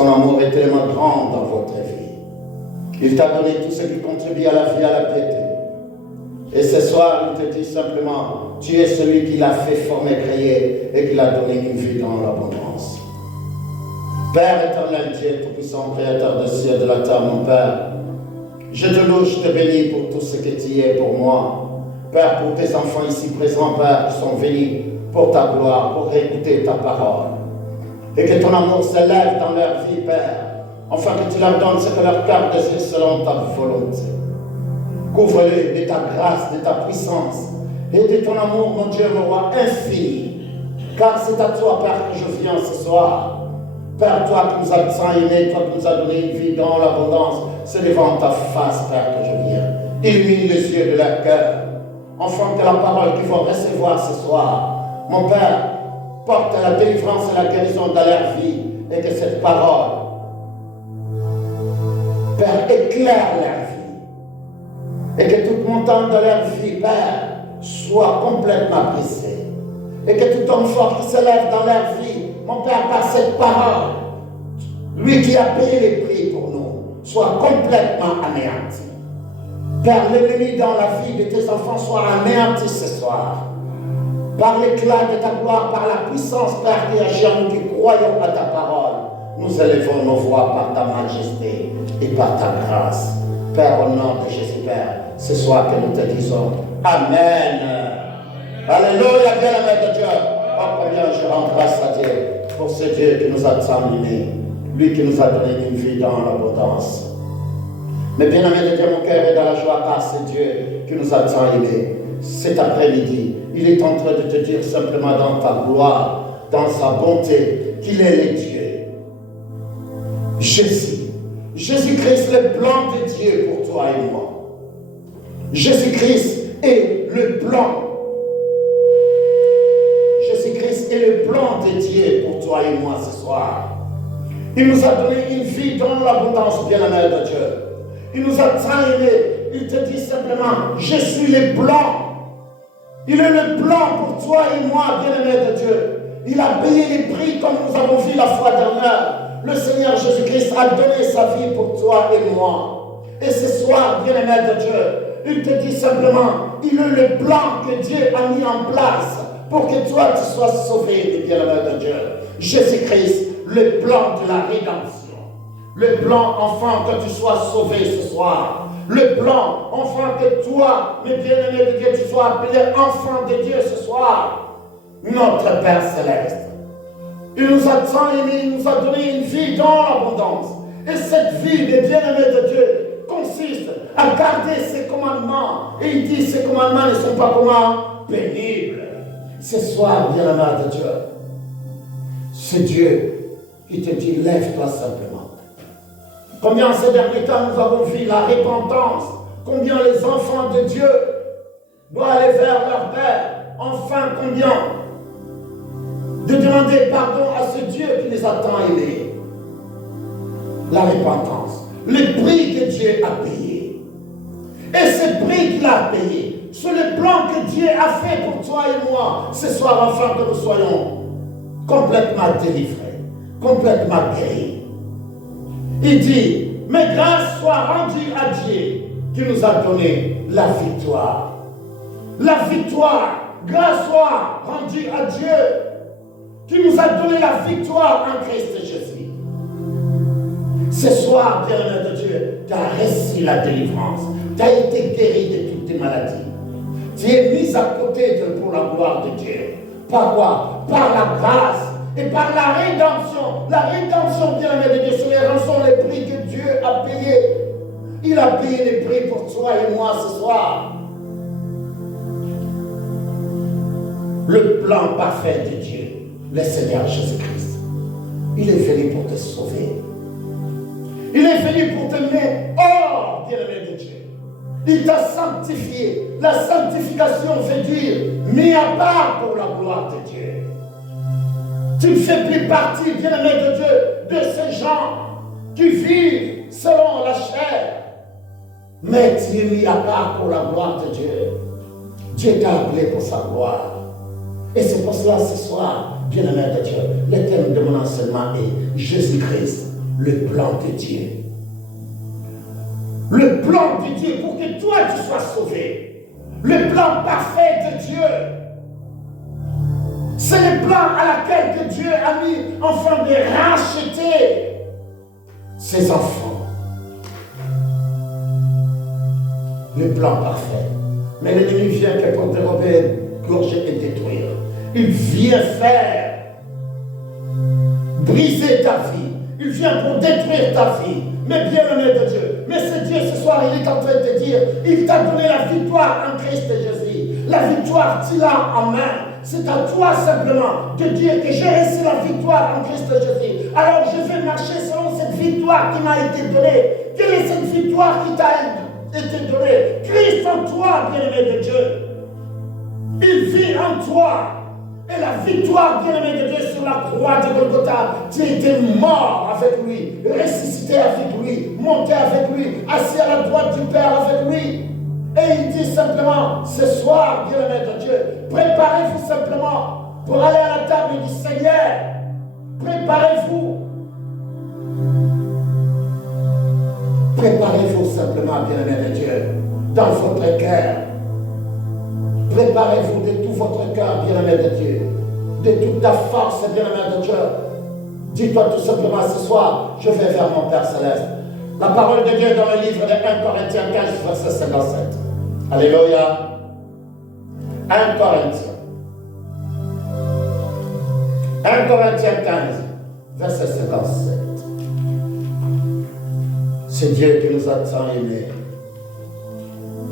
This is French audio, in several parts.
Son amour est tellement grand dans votre vie. Il t'a donné tout ce qui contribue à la vie, à la piété. Et ce soir, il te dit simplement, tu es celui qui l'a fait former, créer et qui l'a donné une vie dans l'abondance. Père éternel, Dieu tout-puissant, créateur des cieux et de la terre, mon Père, je te loue, je te bénis pour tout ce que tu es pour moi. Père, pour tes enfants ici présents, Père, qui sont venus pour ta gloire, pour écouter ta parole. Et que ton amour s'élève dans leur vie, Père, afin que tu leur donnes ce que leur cœur désire selon ta volonté. Couvre-les de ta grâce, de ta puissance et de ton amour, mon Dieu, mon roi, infini. Car c'est à toi, Père, que je viens ce soir. Père, toi qui nous as tant aimés, toi qui nous as donné une vie dans l'abondance, c'est devant ta face, Père, que je viens. Illumine les yeux de leur cœur, afin que la parole qu'ils vont recevoir ce soir, mon Père, porte la délivrance et la guérison dans leur vie, et que cette parole, Père, éclaire leur vie, et que toute montagne de leur vie, Père, soit complètement brisée, et que tout homme fort qui s'élève dans leur vie, mon Père, par cette parole, lui qui a payé les prix pour nous, soit complètement anéanti. Père, l'ennemi dans la vie de tes enfants soit anéanti ce soir. Par l'éclat de ta gloire, par la puissance, Père, qui agit en nous qui croyons à ta parole, nous élevons nos voix par ta majesté et par ta grâce. Père, au nom de Jésus, Père, ce soir que nous te disons Amen. Alléluia, bien-aimé de Dieu. Oh, combien je rends grâce à Dieu pour ce Dieu qui nous a tant aimés, lui qui nous a donné une vie dans l'abondance. Mais bien-aimé de Dieu, mon cœur est dans la joie car c'est Dieu qui nous a tant aimés. Cet après-midi, il est en train de te dire simplement dans ta gloire, dans sa bonté, qu'il est le Dieu. Jésus. Jésus-Christ, le plan de Dieu pour toi et moi. Jésus-Christ est le plan. Jésus-Christ est le plan de Dieu pour toi et moi ce soir. Il nous a donné une vie dans l'abondance, bien-aimé de Dieu. Il nous a tant aimés. Il te dit simplement, je suis le plan. Il est le plan pour toi et moi, bien-aimé de Dieu. Il a payé les prix comme nous avons vu la fois dernière. Le Seigneur Jésus-Christ a donné sa vie pour toi et moi. Et ce soir, bien-aimé de Dieu, il te dit simplement, il est le plan que Dieu a mis en place pour que toi tu sois sauvé, bien-aimé de Dieu. Jésus-Christ, le plan de la rédemption. Le plan, enfin, que tu sois sauvé ce soir. Le plan, enfin, que toi, mes bien-aimés de Dieu, tu sois appelé enfant de Dieu ce soir. Notre Père Céleste. Il nous a tant aimés, il nous a donné une vie dans l'abondance. Et cette vie des bien-aimés de Dieu consiste à garder ses commandements. Et il dit, ces commandements ne sont pas comment? Pénibles. Ce soir, bien-aimé de Dieu, c'est Dieu qui te dit, lève-toi simplement. Combien ces derniers temps nous avons vu la repentance, combien les enfants de Dieu doivent aller vers leur Père, enfin combien de demander pardon à ce Dieu qui les a tant aimés. La repentance, le prix que Dieu a payé. Et ce prix qu'il a payé, c'est le plan que Dieu a fait pour toi et moi, ce soir afin que nous soyons complètement délivrés, complètement guéris. Il dit, mais grâce soit rendue à Dieu qui nous a donné la victoire. La victoire, grâce soit rendue à Dieu qui nous a donné la victoire en Christ Jésus. Ce soir, bien-aimé de Dieu, tu as reçu la délivrance. Tu as été guéri de toutes tes maladies. Tu es mis à côté pour la gloire de Dieu. Par quoi? Par la grâce. Et par la rédemption, bien-aimé de Dieu, sur les rançons, les prix que Dieu a payés. Il a payé les prix pour toi et moi ce soir. Le plan parfait de Dieu, le Seigneur Jésus-Christ. Il est venu pour te sauver. Il est venu pour te mettre hors, bien-aimé de Dieu. Il t'a sanctifié. La sanctification veut dire mis à part pour la gloire de Dieu. Tu ne fais plus partie, bien-aimé de Dieu, de ces gens qui vivent selon la chair. Mais tu es mis à part pour la gloire de Dieu. Dieu t'a appelé pour sa gloire. Et c'est pour cela, ce soir, bien-aimé de Dieu, le thème de mon enseignement est Jésus-Christ, le plan de Dieu. Le plan de Dieu pour que toi tu sois sauvé. Le plan parfait de Dieu. C'est le plan à laquelle que Dieu a mis enfin de racheter ses enfants. Le plan parfait. Mais l'ennemi vient que pour dérober, gorger et détruire. Il vient faire briser ta vie. Il vient pour détruire ta vie. Mais bien-aimé de Dieu. Mais ce Dieu ce soir, il est en train de te dire, il t'a donné la victoire en Christ Jésus. La victoire, tu l'as en main. C'est à toi simplement de dire que j'ai reçu la victoire en Christ Jésus. Alors je vais marcher selon cette victoire qui m'a été donnée. Quelle est cette victoire qui t'a été donnée? Christ en toi, bien-aimé de Dieu. Il vit en toi. Et la victoire, bien-aimé de Dieu, sur la croix de Golgotha, tu étais mort avec lui, ressuscité avec lui, monté avec lui, assis à la droite du Père avec lui. Et il dit simplement, ce soir, bien-aimé de Dieu, préparez-vous simplement pour aller à la table du Seigneur. Préparez-vous. Préparez-vous simplement, bien-aimé de Dieu, dans votre cœur. Préparez-vous de tout votre cœur, bien-aimé de Dieu, de toute ta force, bien-aimé de Dieu. Dis-toi tout simplement ce soir, je vais vers mon Père Céleste. La parole de Dieu dans le livre de 1 Corinthiens 15, verset 57. Alléluia. 1 Corinthiens. 1 Corinthiens 15, verset 57. C'est Dieu qui nous a tant aimés.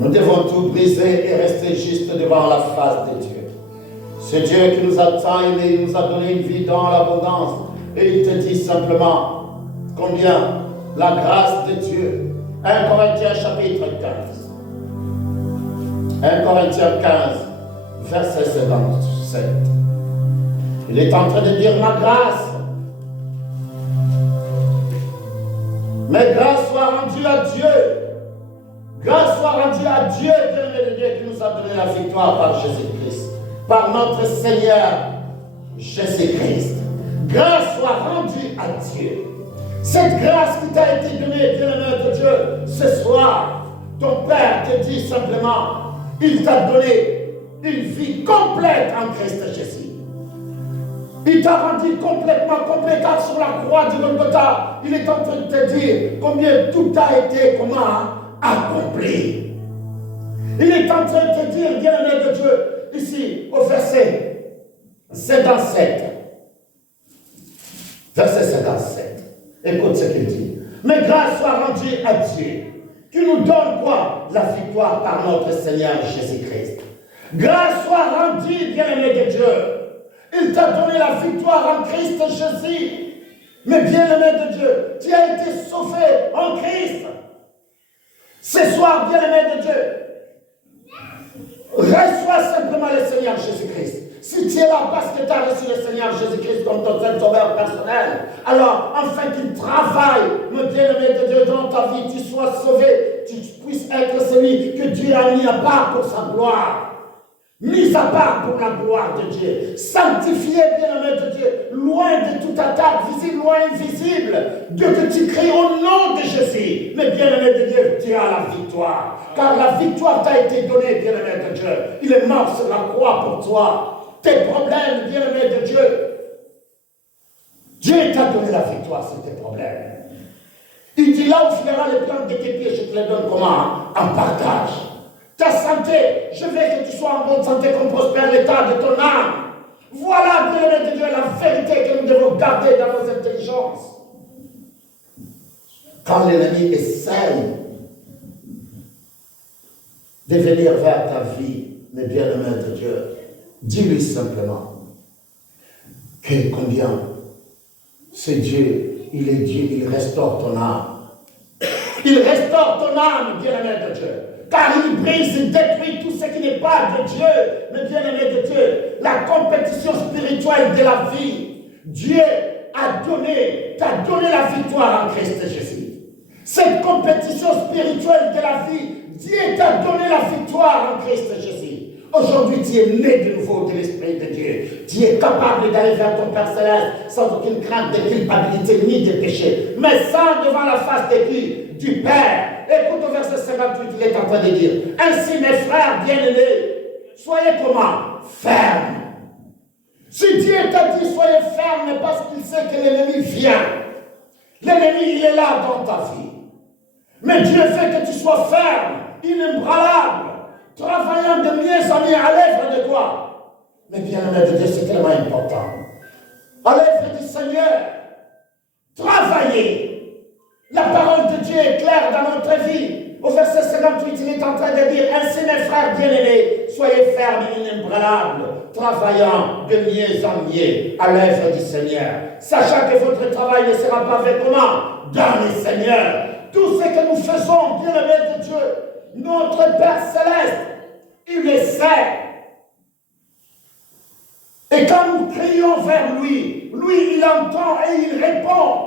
Nous devons tout briser et rester juste devant la face de Dieu. C'est Dieu qui nous a tant aimés, il nous a donné une vie dans l'abondance. Et il te dit simplement combien la grâce de Dieu. 1 Corinthiens chapitre 15. 1 Corinthiens 15, verset 57. Il est en train de dire ma grâce. Mais grâce soit rendue à Dieu. Grâce soit rendue à Dieu, bien-aimé de Dieu, qui nous a donné la victoire par Jésus-Christ. Par notre Seigneur Jésus-Christ. Grâce soit rendue à Dieu. Cette grâce qui t'a été donnée, bien-aimé de Dieu, ce soir, ton Père te dit simplement, il t'a donné une vie complète en Christ Jésus. Il t'a rendu complètement complet, car sur la croix du Golgotha, il est en train de te dire combien tout a été accompli. Il est en train de te dire, bien-aimé de Dieu, ici au verset 57. Verset 57. Écoute ce qu'il dit. Mais grâce soit rendue à Dieu, qui nous donne quoi? La victoire par notre Seigneur Jésus-Christ. Grâce soit rendue, bien-aimé de Dieu. Il t'a donné la victoire en Christ Jésus. Mais bien-aimé de Dieu, tu as été sauvé en Christ. Ce soir, bien-aimé de Dieu, reçois simplement le Seigneur Jésus-Christ. Si tu es là parce que tu as reçu le Seigneur Jésus-Christ comme ton sauveur personnel, alors enfin qu'il travaille, mon bien-aimé de Dieu, dans ta vie, tu sois sauvé, tu puisses être celui que Dieu a mis à part pour sa gloire. Mis à part pour la gloire de Dieu, sanctifié, bien-aimé de Dieu, loin de toute attaque, visible ou invisible, Dieu que tu cries au nom de Jésus. Mais bien-aimé de Dieu, tu as la victoire, car la victoire t'a été donnée, bien-aimé de Dieu. Il est mort sur la croix pour toi. Tes problèmes, bien-aimé de Dieu, Dieu t'a donné la victoire sur tes problèmes. Il dit là où tu verras les plantes de tes pieds, je te les donne comment? En partage. Ta santé, je veux que tu sois en bonne santé, qu'on prospère l'état de ton âme. Voilà, bien-aimé de Dieu, la vérité que nous devons garder dans nos intelligences. Quand l'ennemi essaye de venir vers ta vie, mes bien-aimés de Dieu, dis-lui simplement que combien c'est Dieu, il est Dieu, il restaure ton âme. Il restaure ton âme, bien-aimé de Dieu. Car il brise et détruit tout ce qui n'est pas de Dieu. Mais bien-aimé de Dieu, la compétition spirituelle de la vie, Dieu t'a donné la victoire en Christ Jésus. Cette compétition spirituelle de la vie, Dieu t'a donné la victoire en Christ Jésus. Aujourd'hui, tu es né de nouveau de l'Esprit de Dieu. Tu es capable d'aller vers ton Père Céleste sans aucune crainte de culpabilité ni de péché. Mais sans devant la face de qui? Du Père. Écoute au verset 58, il est en train de dire, ainsi mes frères bien-aimés, soyez comment? Fermes. Si Dieu t'a dit soyez ferme, parce qu'il sait que l'ennemi vient. L'ennemi, il est là dans ta vie. Mais Dieu veut que tu sois ferme, inébranlable, travaillant de mieux en mieux à l'œuvre de quoi? Mais bien-aimé de Dieu, c'est tellement important. À l'œuvre du Seigneur, travailler. La parole de Dieu est claire dans notre vie. Au verset 58, il est en train de dire, ainsi mes frères bien-aimés, soyez fermes et inébranlables, travaillant de mieux en mieux à l'œuvre du Seigneur, sachant que votre travail ne sera pas fait comment? Dans le Seigneur. Tout ce que nous faisons, bien-aimés de Dieu, notre Père Céleste, il le sait. Et quand nous crions vers lui, lui, il entend et il répond.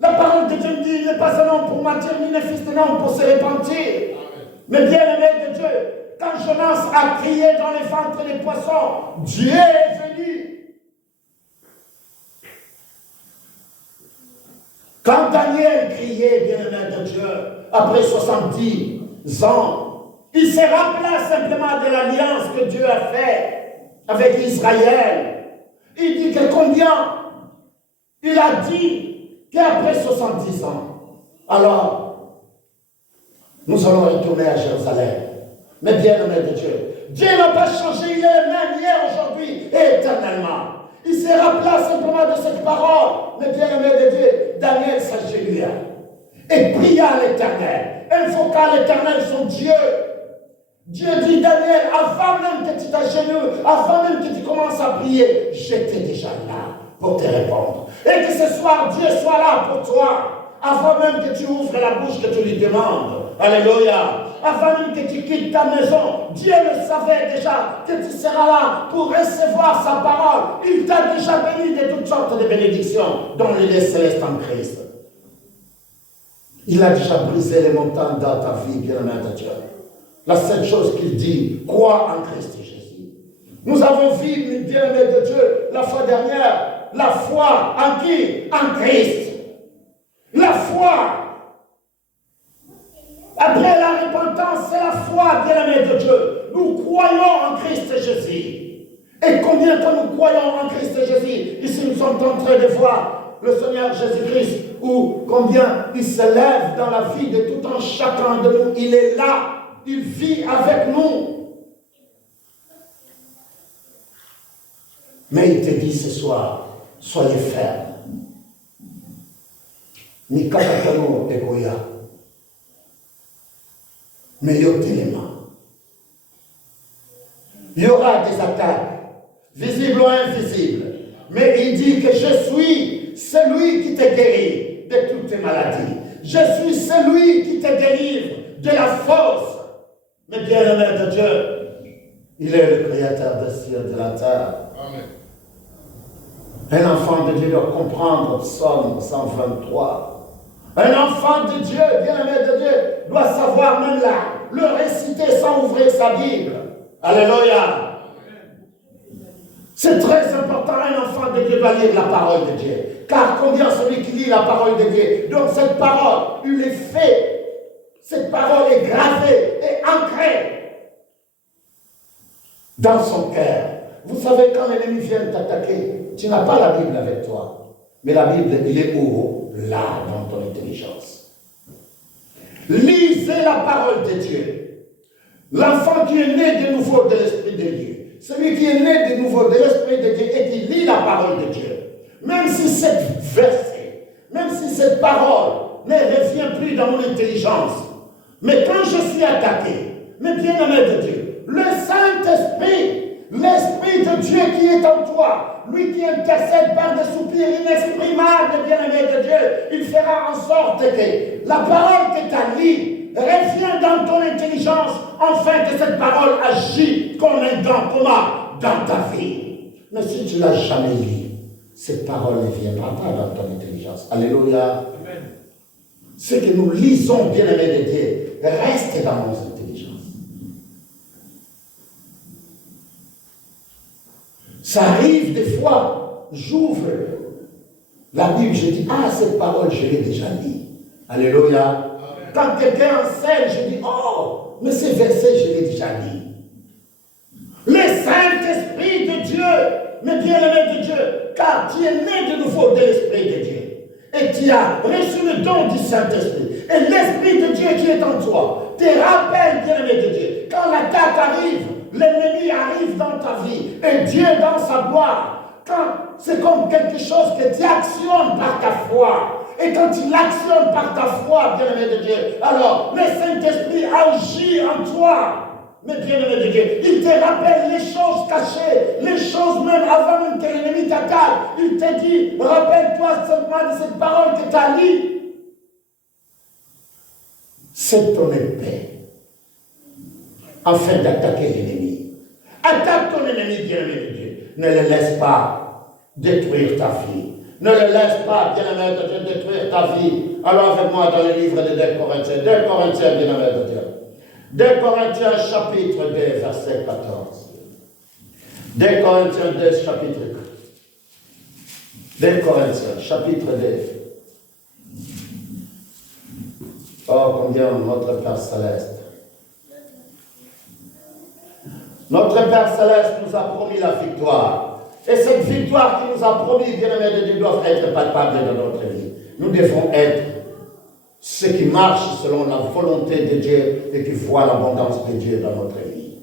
La parole de Dieu me dit, il n'est pas un homme pour mentir, ni un fils d'un homme pour se repentir. Mais bien-aimé de Dieu, quand Jonas a crié dans les ventres des poissons, Dieu est venu. Quand Daniel criait, bien-aimé de Dieu, après 70 ans, il se rappela simplement de l'alliance que Dieu a faite avec Israël. Il dit que combien? Il a dit qu'après 70 ans, alors, nous allons retourner à Jérusalem. Mais bien-aimé de Dieu, Dieu n'a pas changé, il est le même hier, aujourd'hui et éternellement. Il se rappela simplement de cette parole. Mais bien-aimé de Dieu, Daniel s'agenouilla et pria à l'Éternel, invoqua l'Éternel son Dieu. Dieu dit, Daniel, avant même que tu t'agenouilles, avant même que tu commences à prier, j'étais déjà là pour te répondre. Et que ce soir, Dieu soit là pour toi, avant même que tu ouvres la bouche, que tu lui demandes. Alléluia. Avant même que tu quittes ta maison, Dieu le savait déjà que tu seras là pour recevoir sa parole. Il t'a déjà béni de toutes sortes de bénédictions, dont il est céleste en Christ. Il a déjà brisé les montagnes dans ta vie, bien-aimé de Dieu. La seule chose qu'il dit, crois en Christ Jésus. Nous avons vu, bien-aimé de Dieu, la fois dernière, la foi en qui? En Christ. La foi. Après la repentance, c'est la foi, bien-aimé de Dieu. Nous croyons en Christ Jésus. Et combien quand nous croyons en Christ Jésus, ici nous sommes en train de voir le Seigneur Jésus-Christ, ou combien il se lève dans la vie de tout un chacun de nous. Il est là. Il vit avec nous. Mais il te dit ce soir, soyez fermes. Ni kakatano egoya. Mais yotelema. Il y aura des attaques, visibles ou invisibles. Mais il dit que je suis celui qui te guérit de toutes tes maladies. Je suis celui qui te délivre de la force. Mais bien-aimé de Dieu, il est le créateur des cieux et de la terre. Amen. Un enfant de Dieu doit comprendre Psaume 123. Un enfant de Dieu, bien-aimé de Dieu, doit savoir même là, le réciter sans ouvrir sa Bible. Alléluia. C'est très important, un enfant de Dieu doit lire la parole de Dieu. Car combien celui qui lit la parole de Dieu, donc cette parole, il est fait. Cette parole est gravée et ancrée dans son cœur. Vous savez, quand l'ennemi vient t'attaquer, tu n'as pas la Bible avec toi. Mais la Bible, il est où? Là, dans ton intelligence. Lisez la parole de Dieu. L'enfant qui est né de nouveau de l'Esprit de Dieu, celui qui est né de nouveau de l'Esprit de Dieu et qui lit la parole de Dieu, même si cette verset, même si cette parole ne revient plus dans mon intelligence, mais quand je suis attaqué, mais bien-aimé de Dieu, le Saint-Esprit, l'Esprit de Dieu qui est en toi, lui qui intercède par des soupirs inexprimables, bien-aimé de Dieu, il fera en sorte que la parole que tu as lue revient dans ton intelligence, afin que cette parole agisse comme un dent, comment? Dans ta vie. Mais si tu ne l'as jamais lue, cette parole ne viendra pas dans ton intelligence. Alléluia. Amen. Ce que nous lisons, bien-aimé de Dieu, reste dans nos intelligences. Ça arrive des fois, j'ouvre la Bible, je dis, ah, cette parole, je l'ai déjà lue. Alléluia. Quand quelqu'un enseigne, je dis, oh, mais ces versets, je l'ai déjà lu. Le Saint-Esprit de Dieu, mais bien-aimé de Dieu, car tu es né de nouveau de l'Esprit de Dieu. Et tu as reçu le don du Saint-Esprit. Et l'Esprit de Dieu qui est en toi te rappelle, bien-aimé de Dieu, quand l'attaque arrive, l'ennemi arrive dans ta vie, et Dieu dans sa gloire, quand c'est comme quelque chose que tu actionnes par ta foi. Et quand tu l'actionnes par ta foi, bien-aimé de Dieu, alors le Saint-Esprit agit en toi. Mais bien-aimé de Dieu, il te rappelle les choses cachées, les choses même avant même que l'ennemi t'attaque. Il te dit, rappelle-toi seulement de cette parole que tu as lue. C'est ton épée, afin d'attaquer l'ennemi. Attaque ton ennemi, bien-aimé de Dieu. Ne le laisse pas détruire ta vie. Ne le laisse pas, bien-aimé de Dieu, détruire ta vie. Alors avec moi dans le livre de 2 Corinthiens. 2 Corinthiens, bien-aimé de Dieu. 2 Corinthiens, chapitre 2, verset 14. 2 Corinthiens 2, chapitre 2 Corinthiens, chapitre 2. Oh, combien notre Père Céleste. Notre Père Céleste nous a promis la victoire. Et cette victoire qu'il nous a promis, bien-aimés de Dieu, doit être palpable dans notre vie. Nous devons être ceux qui marchent selon la volonté de Dieu et qui voient l'abondance de Dieu dans notre vie.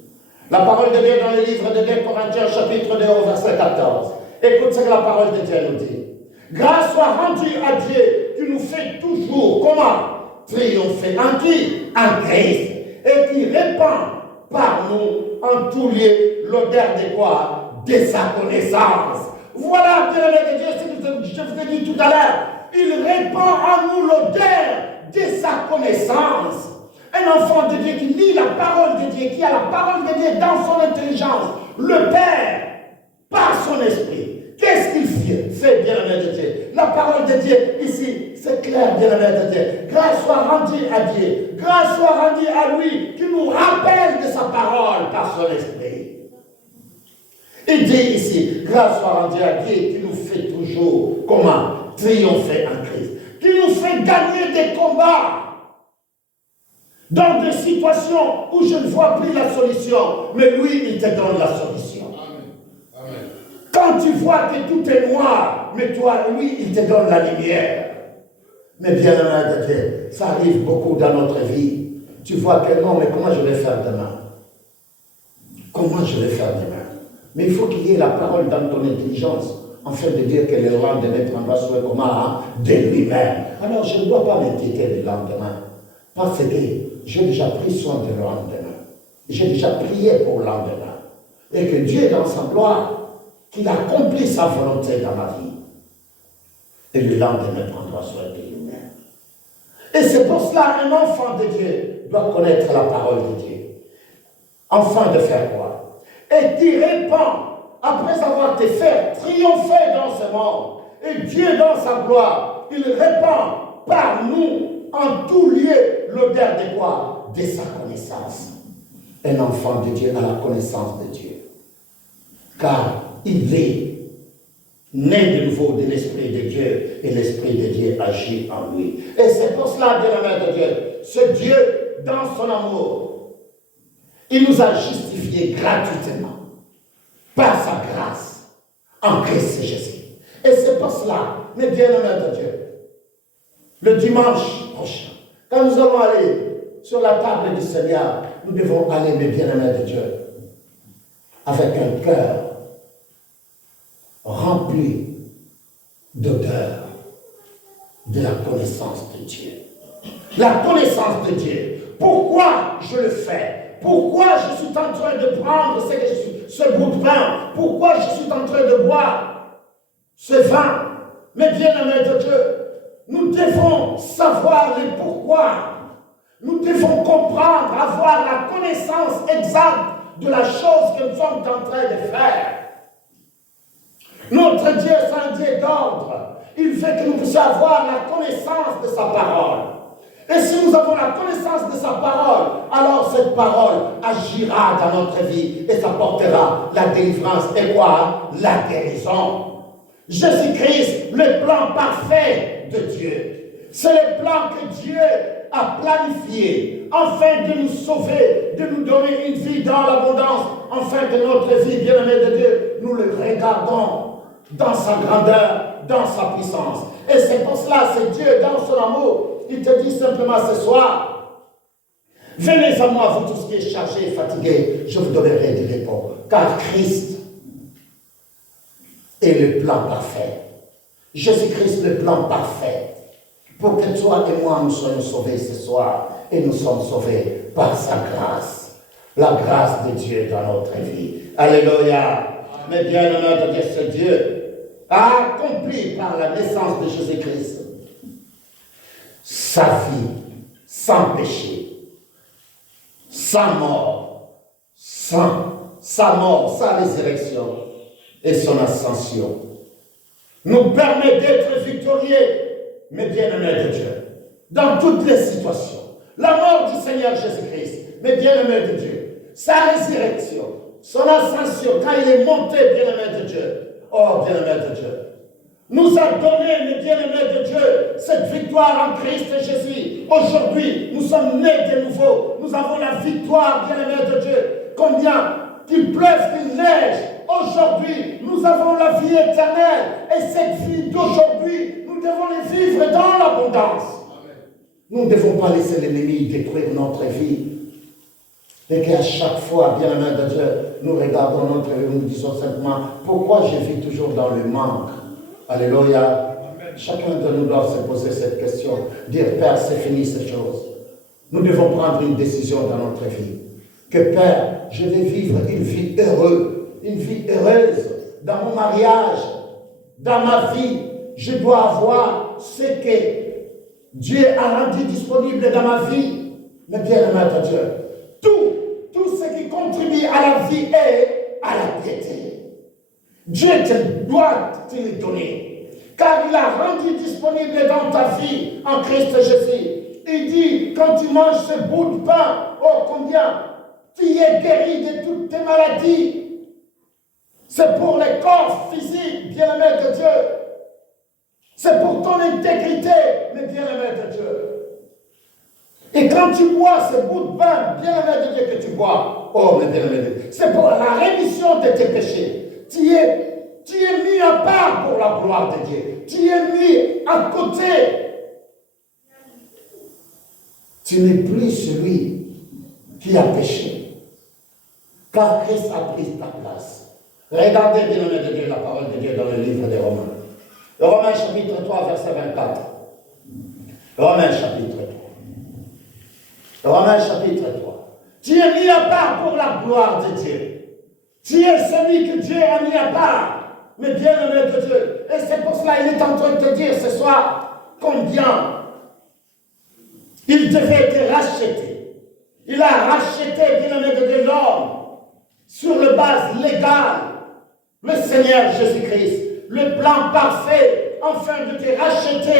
La parole de Dieu dans le livre de 2 Corinthiens, chapitre 2, au verset 14. Écoute ce que la parole de Dieu nous dit. Grâce soit rendue à Dieu qui nous fait toujours, comment? Triompher en qui? En Christ. Et qui répand par nous en tout lieu l'odeur de quoi? De sa connaissance. Voilà, bien-aimé de Dieu, ce que je vous ai dit tout à l'heure. Il répand en nous l'odeur de sa connaissance. Un enfant de Dieu qui lit la parole de Dieu, qui a la parole de Dieu dans son intelligence, le Père, par son esprit. Qu'est-ce qu'il fait, bien-aimé de Dieu? La parole de Dieu, ici, c'est clair, bien-aimé de Dieu. Grâce soit rendue à Dieu. Grâce soit rendue à lui, qui nous rappelle de sa parole par son esprit. Il dit ici, grâce soit rendue à Dieu, qui nous fait toujours, comment? Triompher en Christ. Qui nous fait gagner des combats. Dans des situations où je ne vois plus la solution, mais lui, il te donne la solution. Amen. Quand tu vois que tout est noir, mais toi, lui, il te donne la lumière. Mais bien aimé de Dieu, ça arrive beaucoup dans notre vie. Tu vois que non, mais comment je vais faire demain? Comment je vais faire demain? Mais il faut qu'il y ait la parole dans ton intelligence, afin de dire que le lendemain prendra soin comment de lui-même. Alors je ne dois pas m'inquiéter du lendemain, parce que j'ai déjà pris soin du lendemain. J'ai déjà prié pour le lendemain. Et que Dieu, dans sa gloire, qu'il accomplit sa volonté dans ma vie. Et le lendemain prendra soin de lui-même. Et c'est pour cela qu'un enfant de Dieu doit connaître la parole de Dieu. Enfin de faire quoi? Et qui répand, après avoir te fait triompher dans ce monde, et Dieu dans sa gloire, il répand par nous en tout lieu l'odeur de quoi? De sa connaissance. Un enfant de Dieu a la connaissance de Dieu. Car il est né de nouveau de l'Esprit de Dieu et l'Esprit de Dieu agit en lui. Et c'est pour cela, bien-aimé de Dieu, ce Dieu, dans son amour, il nous a justifiés gratuitement par sa grâce en Christ Jésus. Et c'est pour cela, mes bien-aimés de Dieu, le dimanche prochain, quand nous allons aller sur la table du Seigneur, nous devons aller, mes bien-aimés de Dieu, avec un cœur rempli d'odeur de la connaissance de Dieu. La connaissance de Dieu. Pourquoi je le fais? Pourquoi je suis en train de prendre ce bout de vin? Pourquoi je suis en train de boire ce vin? Mais bien-aimés de Dieu, nous devons savoir le pourquoi. Nous devons comprendre, avoir la connaissance exacte de la chose que nous sommes en train de faire. Notre Dieu, c'est un Dieu d'ordre. Il veut que nous puissions avoir la connaissance de sa parole. Et si nous avons la connaissance de sa parole, alors cette parole agira dans notre vie et ça portera la délivrance et quoi? La guérison. Jésus-Christ, le plan parfait de Dieu. C'est le plan que Dieu a planifié afin de nous sauver, de nous donner une vie dans l'abondance, afin que notre vie, bien-aimée de Dieu, nous le regardons dans sa grandeur, dans sa puissance. Et c'est pour cela, c'est Dieu dans son amour. Il te dit simplement ce soir, venez à moi, vous tous qui êtes chargés et fatigués, je vous donnerai du repos. Car Christ est le plan parfait. Jésus-Christ, le plan parfait. Pour que toi et moi, nous soyons sauvés ce soir. Et nous sommes sauvés par sa grâce. La grâce de Dieu dans notre vie. Alléluia. Mais bien aimé de Dieu, ce Dieu a accompli par la naissance de Jésus-Christ sa vie sans péché, sans mort, sa mort, sa résurrection et son ascension nous permet d'être victorieux, mais bien-aimés de Dieu, dans toutes les situations. La mort du Seigneur Jésus-Christ, mais bien-aimés de Dieu, sa résurrection, son ascension, quand il est monté, bien-aimé de Dieu, oh bien-aimé de Dieu, nous a donné, mes bien-aimés de Dieu, cette victoire en Christ Jésus. Aujourd'hui, nous sommes nés de nouveau. Nous avons la victoire, bien-aimés de Dieu. Combien qu'il pleuve, qu'il neige, aujourd'hui, nous avons la vie éternelle. Et cette vie d'aujourd'hui, nous devons les vivre dans l'abondance. Nous ne devons pas laisser l'ennemi détruire notre vie. Et qu'à chaque fois, bien-aimés de Dieu, nous regardons notre vie, nous disons simplement, pourquoi je vis toujours dans le manque? Alléluia. Amen. Chacun de nous doit se poser cette question. Dire, Père, c'est fini ces choses. Nous devons prendre une décision dans notre vie. Que Père, je vais vivre une vie heureuse dans mon mariage, dans ma vie. Je dois avoir ce que Dieu a rendu disponible dans ma vie. Mais bien aimé de Dieu, tout ce qui contribue à la vie et à la piété. Dieu doit te le donner, car il a rendu disponible dans ta vie en Christ Jésus. Il dit, quand tu manges ce bout de pain, oh combien tu es guéri de toutes tes maladies. C'est pour le corps physique, bien-aimé de Dieu. C'est pour ton intégrité, mais bien-aimé de Dieu. Et quand tu bois ce bout de pain, bien-aimé de Dieu que tu bois, oh mais bien-aimé de Dieu, c'est pour la rémission de tes péchés. Tu es mis à part pour la gloire de Dieu. Tu es mis à côté. Tu n'es plus celui qui a péché. Car Christ a pris ta place. Regardez bien de Dieu la parole de Dieu dans le livre des Romains. Romains chapitre 3, verset 24. Romains chapitre 3. Romains chapitre 3. Tu es mis à part pour la gloire de Dieu. Tu es celui que Dieu a mis à part. Mais bien-aimé de Dieu. Et c'est pour cela qu'il est en train de te dire ce soir combien il devait être racheté. Il a racheté, bien-aimé de Dieu, l'homme sur le base légale. Le Seigneur Jésus-Christ, le plan parfait, afin de te racheter.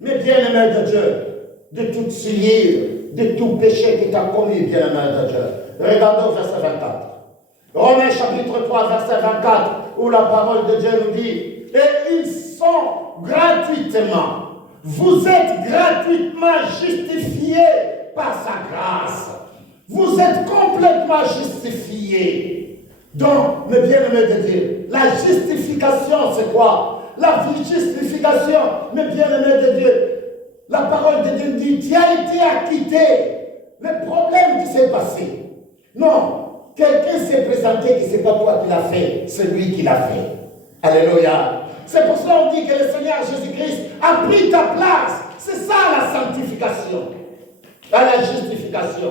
Mais bien-aimé de Dieu, de toute souillure, de tout péché qui t'a commis, bien-aimé de Dieu. Regardons verset 24. Romains chapitre 3, verset 24, où la parole de Dieu nous dit, et ils sont gratuitement, vous êtes gratuitement justifiés par sa grâce. Vous êtes complètement justifiés. Donc, mes bien-aimés de Dieu, la justification, c'est quoi? La justification, mes bien-aimés de Dieu, la parole de Dieu dit, tu as été acquitté. Le problème qui s'est passé, non. Quelqu'un s'est présenté qui ne sait pas toi qui l'a fait, c'est lui qui l'a fait. Alléluia. C'est pour cela qu'on dit que le Seigneur Jésus-Christ a pris ta place. C'est ça la sanctification. La justification.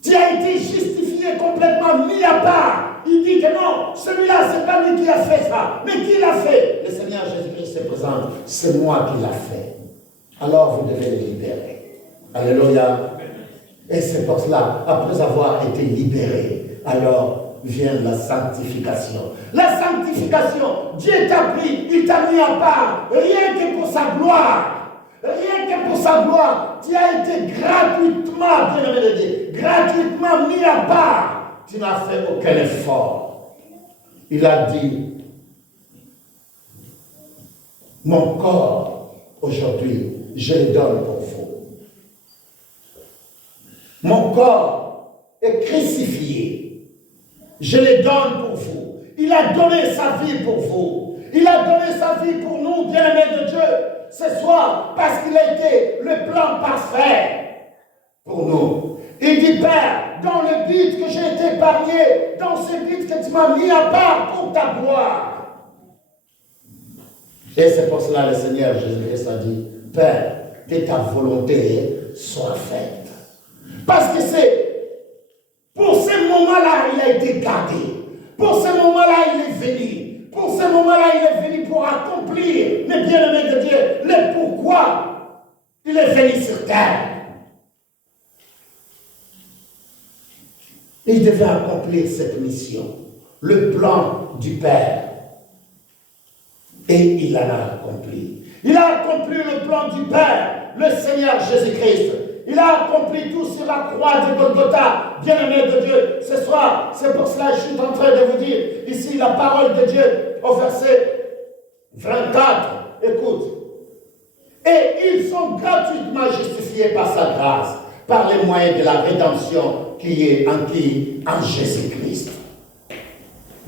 Tu as été justifié complètement, mis à part. Il dit que non, celui-là, ce n'est pas lui qui a fait ça. Mais qui l'a fait? Le Seigneur Jésus-Christ se présente. C'est moi qui l'a fait. Alors vous devez le libérer. Alléluia. Et c'est pour cela, après avoir été libéré, alors vient la sanctification. La sanctification, Dieu t'a pris, il t'a mis à part, rien que pour sa gloire, rien que pour sa gloire. Tu as été gratuitement, bien-aimé de Dieu, gratuitement mis à part. Tu n'as fait aucun effort. Il a dit, mon corps, aujourd'hui, je le donne pour vous. Mon corps est crucifié. Je le donne pour vous. Il a donné sa vie pour vous. Il a donné sa vie pour nous, bien-aimés de Dieu, ce soir, parce qu'il a été le plan parfait pour nous. Il dit, Père, dans le but que j'ai été épargné, dans ce but que tu m'as mis à part pour ta gloire. Et c'est pour cela le Seigneur Jésus-Christ a dit, Père, que ta volonté soit faite. Parce que c'est pour ce moment-là, il a été gardé. Pour ce moment-là, il est venu. Pour ce moment-là, il est venu pour accomplir, mes bien-aimés de Dieu, le pourquoi il est venu sur terre. Il devait accomplir cette mission, le plan du Père. Et il en a accompli. Il a accompli le plan du Père, le Seigneur Jésus-Christ. Il a accompli tout sur la croix de Golgotha, bien-aimé de Dieu. Ce soir, c'est pour cela que je suis en train de vous dire, ici, la parole de Dieu, au verset 24. Écoute. Et ils sont gratuitement justifiés par sa grâce, par les moyens de la rédemption qui est en Jésus-Christ.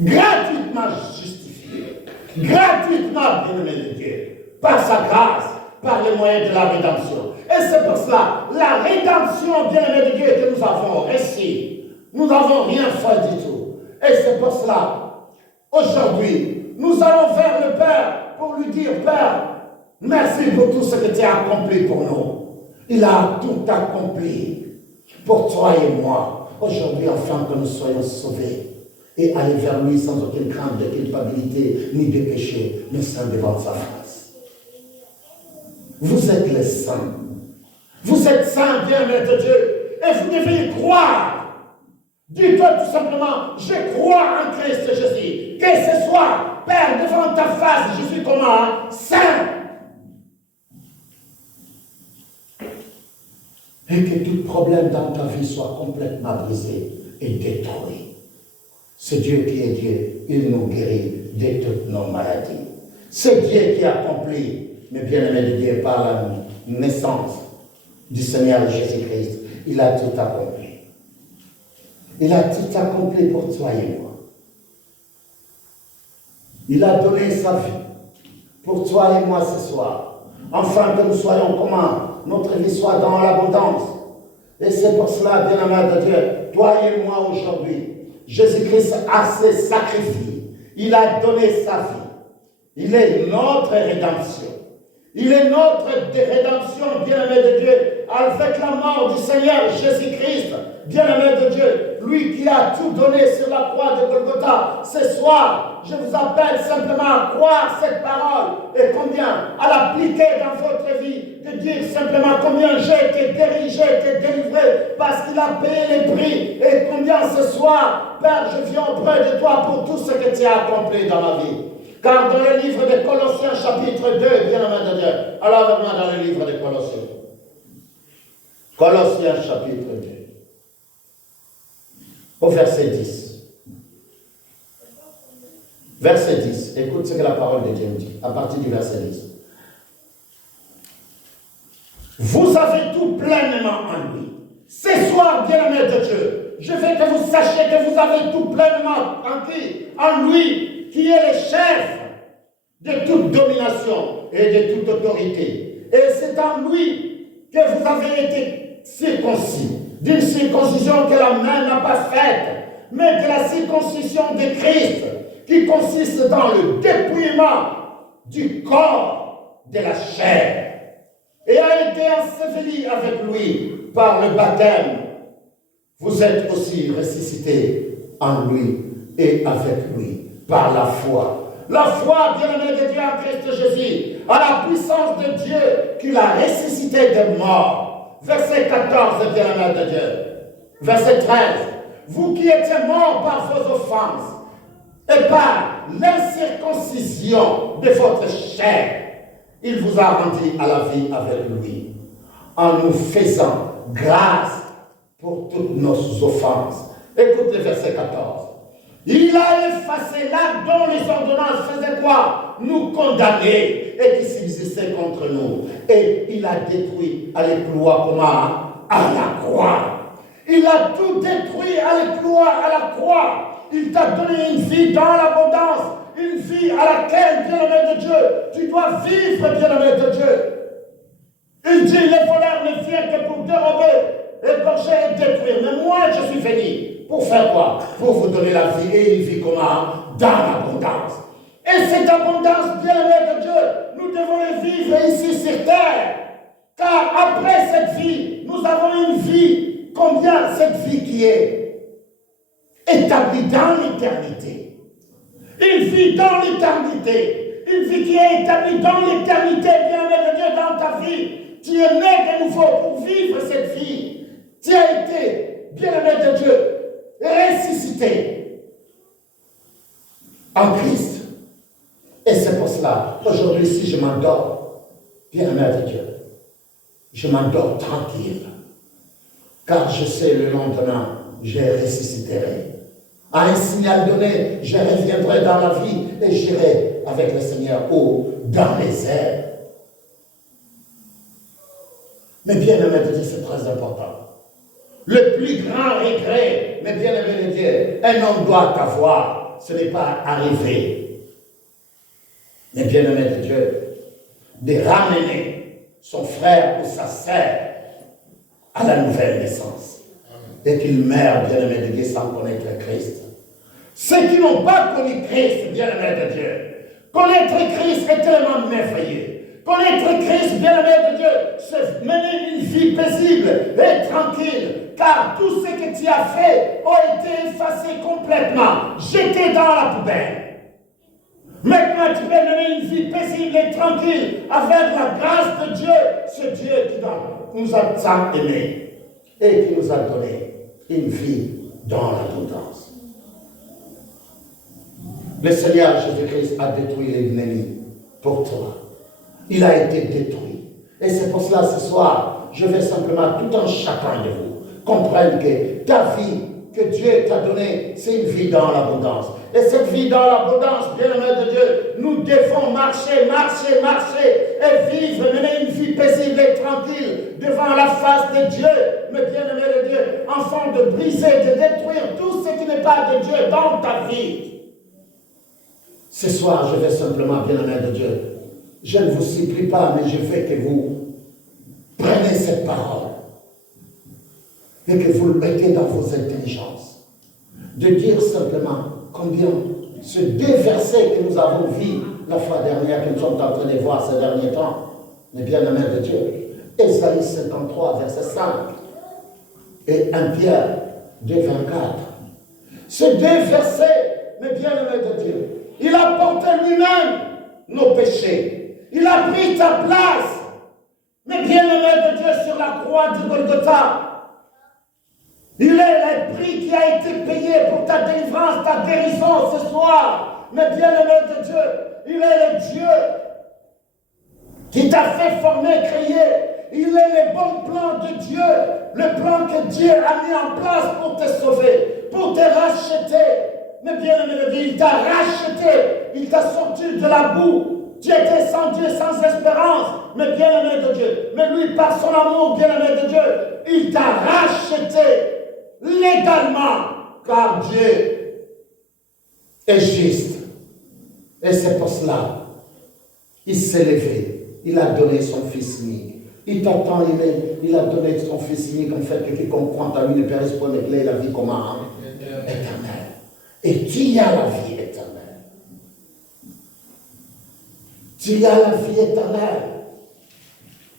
Gratuitement justifiés. Gratuitement, bien-aimé de Dieu, par sa grâce, par les moyens de la rédemption. Et c'est pour cela, la rédemption, bien-aimé de Dieu, que nous avons reçue, nous n'avons rien fait du tout. Et c'est pour cela, aujourd'hui, nous allons vers le Père pour lui dire, Père, merci pour tout ce que tu as accompli pour nous. Il a tout accompli pour toi et moi. Aujourd'hui, afin que nous soyons sauvés et aller vers lui sans aucune crainte de culpabilité ni de péché, mais saints devant sa face. Vous êtes les saints. Vous êtes saints, bien-aimés de Dieu. Et vous devez y croire. Dis-toi tout simplement, je crois en Christ Jésus. Que ce soit, Père, devant ta face, je suis comment? Saint. Et que tout problème dans ta vie soit complètement brisé et détruit. C'est Dieu qui est Dieu. Il nous guérit de toutes nos maladies. C'est Dieu qui accomplit, mes bien-aimés de Dieu, par la naissance du Seigneur Jésus-Christ. Il a tout accompli. Il a tout accompli pour toi et moi. Il a donné sa vie pour toi et moi ce soir. Afin que nous soyons comment? Notre vie soit dans l'abondance. Et c'est pour cela, bien-aimé de Dieu, toi et moi aujourd'hui, Jésus-Christ a se sacrifié. Il a donné sa vie. Il est notre rédemption. Il est notre rédemption, bien-aimé de Dieu, avec la mort du Seigneur Jésus-Christ, bien-aimé de Dieu, lui qui a tout donné sur la croix de Golgotha. Ce soir, je vous appelle simplement à croire cette parole et combien à l'appliquer dans votre vie, de dire simplement combien j'ai été guéri, j'ai été délivré parce qu'il a payé les prix et combien ce soir, Père, je viens auprès de toi pour tout ce que tu as accompli dans ma vie. Car dans le livre de Colossiens chapitre 2, bien-aimé de Dieu, alors maintenant dans le livre de Colossiens. Colossiens chapitre 2, au verset 10. Verset 10, écoute ce que la parole de Dieu dit, à partir du verset 10. Vous avez tout pleinement en lui. Ce soir, bien-aimé de Dieu, je veux que vous sachiez que vous avez tout pleinement en qui? En lui, qui est le chef de toute domination et de toute autorité. Et c'est en lui que vous avez été circoncis, d'une circoncision que la main n'a pas faite, mais de la circoncision de Christ, qui consiste dans le dépouillement du corps de la chair, et a été enseveli avec lui par le baptême. Vous êtes aussi ressuscités en lui et avec lui par la foi. La foi, bien-aimé de Dieu en Christ Jésus, à la puissance de Dieu qui l'a ressuscité des morts. Verset 14, bien-aimé de Dieu. Verset 13. Vous qui étiez morts par vos offenses et par l'incirconcision de votre chair, il vous a rendu à la vie avec lui. en nous faisant grâce pour toutes nos offenses. Écoute le verset 14. Il a effacé l'acte dont les ordonnances faisaient quoi? Nous condamner et qui subsistait contre nous. Et il a détruit à l'écloix comment? À la croix. Il a tout détruit à l'écloix, à la croix. Il t'a donné une vie dans l'abondance, une vie à laquelle, bien-aimé de Dieu, tu dois vivre, bien-aimé de Dieu. Il dit, les voleurs ne viennent que pour dérober, égorger et détruire. Mais moi, je suis venu pour faire quoi? Pour vous donner la vie et une vie comment? Dans l'abondance. Et cette abondance, bien-aimé de Dieu, nous devons la vivre ici sur terre. Car après cette vie, nous avons une vie. Combien cette vie qui est établie dans l'éternité? Une vie dans l'éternité. Une vie qui est établie dans l'éternité, bien-aimé de Dieu, dans ta vie. Tu es né de nouveau pour vivre cette vie. Tu as été, bien-aimé de Dieu, ressuscité en Christ. Et c'est pour cela, aujourd'hui, si je m'endors, bien-aimé de Dieu, je m'endors tranquille. Car je sais le lendemain, je ressusciterai. À un signal donné, je reviendrai dans la vie et j'irai avec le Seigneur haut dans les airs. Mais bien-aimé de Dieu, c'est très important. Le plus grand regret, mais bien-aimé de Dieu, un homme doit avoir, ce n'est pas arrivé. Mais bien-aimé de Dieu, de ramener son frère ou sa sœur à la nouvelle naissance. Et qu'il meurt, bien-aimé de Dieu, sans connaître Christ. Ceux qui n'ont pas connu Christ, bien-aimé de Dieu, connaître Christ est tellement merveilleux. Connaître Christ, bien-aimé de Dieu, c'est mener une vie paisible et tranquille, car tout ce que tu as fait a été effacé complètement, jeté dans la poubelle. Maintenant, tu peux mener une vie paisible et tranquille avec la grâce de Dieu, ce Dieu qui nous a tant aimés et qui nous a donné une vie dans l'abondance. Le Seigneur Jésus-Christ a détruit l'ennemi pour toi. Il a été détruit. Et c'est pour cela, ce soir, je vais simplement, tout en chacun de vous, comprendre que ta vie que Dieu t'a donnée, c'est une vie dans l'abondance. Et cette vie dans l'abondance, bien-aimé de Dieu, nous devons marcher et vivre, mener une vie paisible et tranquille devant la face de Dieu. Mais bien-aimé de Dieu, afin de briser, de détruire tout ce qui n'est pas de Dieu dans ta vie. Ce soir, je vais simplement, bien-aimé de Dieu, je ne vous supplie pas, mais je veux que vous preniez cette parole et que vous le mettez dans vos intelligences. De dire simplement combien ce deux versets que nous avons vus la fois dernière, que nous sommes en train de voir ces derniers temps, mais bien-aimé de Dieu, Ésaïe 53, verset 5, et 1 Pierre 2, 24. Ces deux versets, mais bien-aimé de Dieu, il a porté lui-même nos péchés. Il a pris ta place. Mais bien-aimé de Dieu, sur la croix du Golgotha, il est le prix qui a été payé pour ta délivrance, ta guérison ce soir. Mais bien-aimé de Dieu, il est le Dieu qui t'a fait former, créer. Il est le bon plan de Dieu, le plan que Dieu a mis en place pour te sauver, pour te racheter. Mais bien-aimé de Dieu, il t'a racheté, il t'a sorti de la boue. Tu étais sans Dieu, sans espérance, mais bien-aimé de Dieu. Mais lui, par son amour, bien-aimé de Dieu, il t'a racheté légalement, car Dieu est juste. Et c'est pour cela, il s'est levé, il a donné son Fils unique. Il t'a tant aimé, il a donné son Fils unique, en fait, que quiconque croit en lui ne périsse point, mais qu'il ait la vie comment? Éternelle. Et tu as la vie éternelle. Tu as la vie éternelle.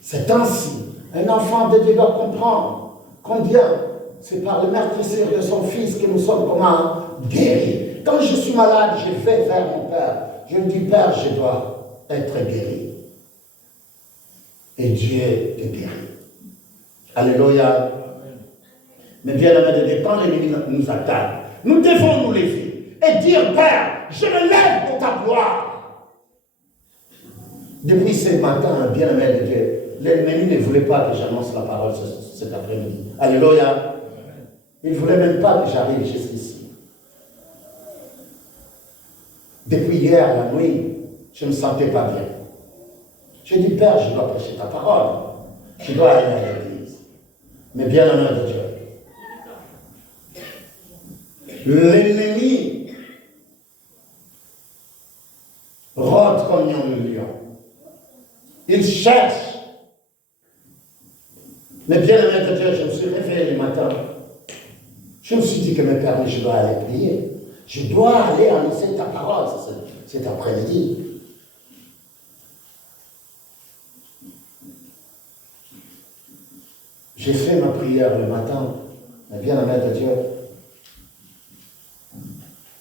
C'est ainsi. Un enfant de Dieu doit comprendre combien c'est par le meurtrissure de son Fils que nous sommes comment? Guéris. Quand je suis malade, je vais vers mon Père. Je me dis, Père, je dois être guéri. Et Dieu te guérit. Alléluia. Mais bien aimé de Dieu, quand l'ennemi nous attaque, nous devons nous lever et dire, Père, je me lève pour ta gloire. Depuis ce matin, bien-aimé de Dieu, l'ennemi ne voulait pas que j'annonce la parole cet après-midi. Alléluia. Il ne voulait même pas que j'arrive jusqu'ici. Depuis hier, la nuit, je ne me sentais pas bien. J'ai dit, Père, je dois prêcher ta parole. Je dois aller à l'église. Mais bien l'honneur de Dieu. L'ennemi rôde comme un lion. Il cherche. Mais bien l'honneur de Dieu, je me suis réveillé le matin. Je me suis dit que mes pères, je dois aller prier. Je dois aller annoncer ta parole cet après-midi. J'ai fait ma prière le matin, mais bien l'honneur de Dieu.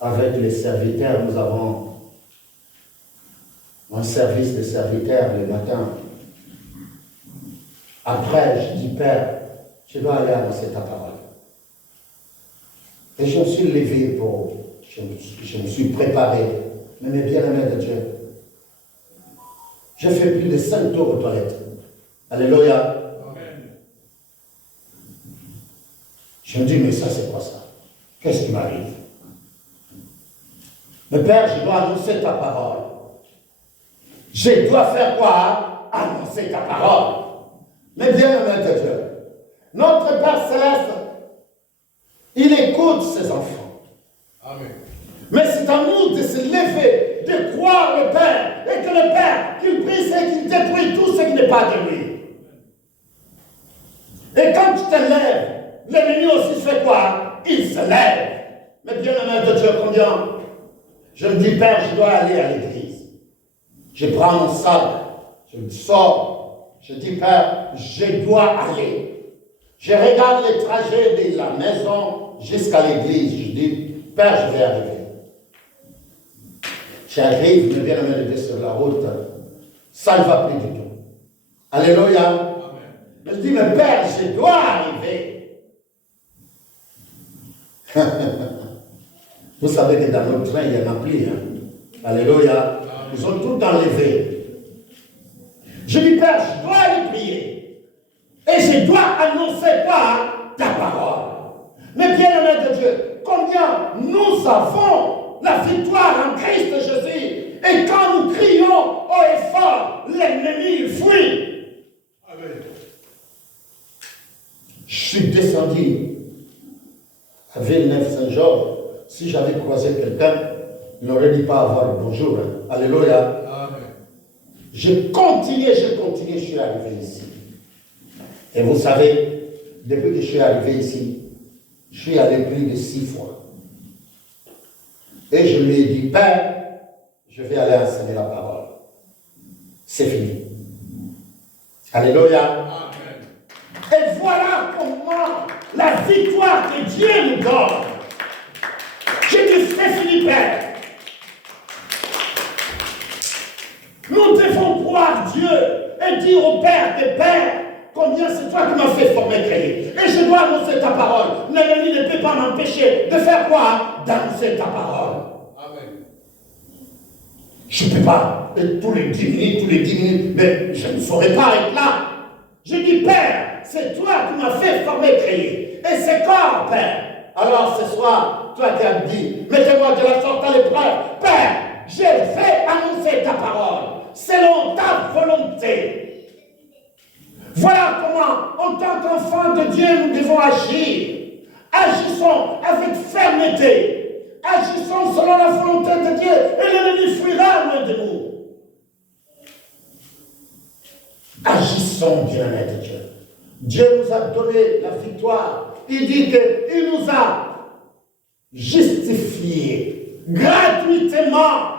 Avec les serviteurs, nous avons un service de serviteurs le matin. Après, je dis, Père, je dois aller annoncer ta parole. Et je me suis levé je me suis préparé. Mais bien aimé de Dieu, j'ai fait plus de 5 tours aux toilettes. Alléluia. Amen. Je me dis, mais ça c'est quoi ça? Qu'est-ce qui m'arrive? Mais Père, je dois annoncer ta parole. Je dois faire quoi? Annoncer ta parole. Mais bien aimé de Dieu, notre Père Céleste, il écoute ses enfants. Amen. Mais c'est à nous de se lever, de croire le Père, et que le Père, qu'il brise et qu'il détruit tout ce qui n'est pas de lui. Et quand tu te lèves, l'ennemi aussi fait quoi? Il se lève. Mais bien aimé de Dieu, combien? Je me dis, Père, je dois aller à l'église. Je prends mon sac, je me sors. Je dis, Père, je dois aller. Je regarde les trajets de la maison jusqu'à l'église. Je dis, Père, je vais arriver. J'arrive, mais bien aimé de Dieu sur la route. Ça ne va plus du tout. Alléluia. Amen. Je dis, mais Père, je dois arriver. Vous savez que dans notre train, il y en a plus. Hein? Alléluia. Ils ont tout enlevé. Je dis, Père, je dois aller prier. Et je dois annoncer quoi? Ta parole. Mais bien aimé de Dieu, combien nous avons la victoire en Christ Jésus. Et quand nous crions haut et fort, l'ennemi il fuit. Amen. Je suis descendu à Villeneuve-Saint-Georges. Si j'avais croisé quelqu'un, il n'aurait dit pas avoir le bonjour. Hein. Alléluia. Amen. Je continue, je suis arrivé ici. Et vous savez, depuis que je suis arrivé ici, je suis allé plus de 6 fois. Et je lui ai dit, Père, je vais aller enseigner la parole. C'est fini. Alléluia. Amen. Et voilà comment la victoire que Dieu nous donne. Je dis, c'est fini, Père. Nous devons croire Dieu et dire au Père des Pères, combien c'est toi qui m'as fait former, créer. Et je dois annoncer ta parole. L'ennemi ne peut pas m'empêcher de faire quoi? D'annoncer ta parole. Amen. Je ne peux pas, tous les 10 minutes, mais je ne saurais pas être là. Je dis, Père, c'est toi qui m'as fait former, créer. Et c'est quoi, Père? Alors ce soir, toi qui as dit, mettez-moi de la sorte à l'épreuve. Père, je vais annoncer ta parole selon ta volonté. Voilà comment, en tant qu'enfants de Dieu, nous devons agir. Agissons avec fermeté. Agissons selon la volonté de Dieu et l'ennemi fuira loin de nous. Agissons, bien-aimés de Dieu. Dieu nous a donné la victoire. Il dit qu'il nous a justifiés gratuitement.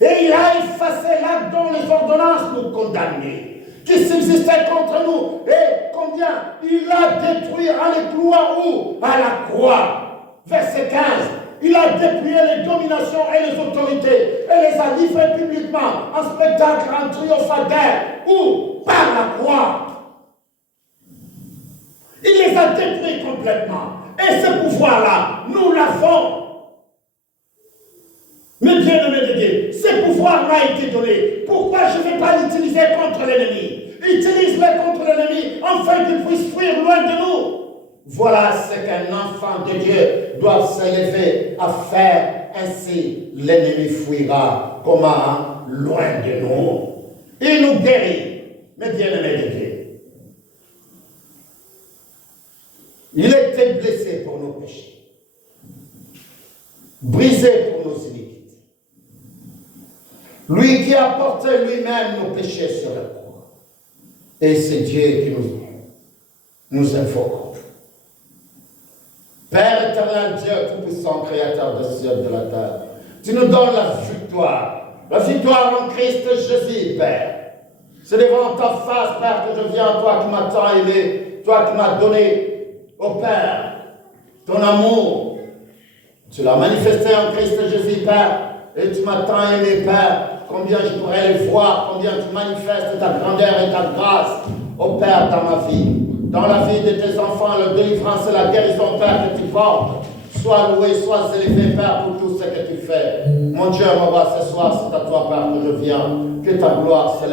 Et il a effacé l'acte dont les ordonnances nous condamnaient, qui subsistait contre nous. Et combien? Il a détruit en les clouant où? À la croix. Verset 15. Il a dépouillé les dominations et les autorités et les a livrés publiquement en spectacle, en triomphateur. Où? Par la croix. Il les a détruits complètement. Et ce pouvoir-là, nous l'avons. Mais bien-aimé de Dieu, ce pouvoir m'a été donné. Pourquoi je ne vais pas l'utiliser contre l'ennemi? Utilise-le contre l'ennemi, afin qu'il puisse fuir loin de nous. Voilà ce qu'un enfant de Dieu doit s'élever à faire. Ainsi, l'ennemi fuira. Comment? Loin de nous. Il nous guérit. Mais bien-aimé de Dieu, il était blessé pour nos péchés, brisé pour nos iniquités. Lui qui a porté lui-même nos péchés sur la croix. Et c'est Dieu qui nous invoque. Père éternel, Dieu tout-puissant, créateur des cieux et de la terre, tu nous donnes la victoire en Christ Jésus, Père. C'est devant ta face, Père, que je viens, toi qui m'as tant aimé, toi qui m'as donné, au Père, ton amour. Tu l'as manifesté en Christ Jésus, Père, et tu m'as tant aimé, Père. Combien je pourrais le voir, combien tu manifestes ta grandeur et ta grâce, au Père, dans ma vie. Dans la vie de tes enfants, la délivrance et la guérison, Père, que tu portes. Sois loué, sois élevé, Père, pour tout ce que tu fais. Mon Dieu, mon roi, ce soir, c'est à toi, Père, que je viens. Que ta gloire s'élève.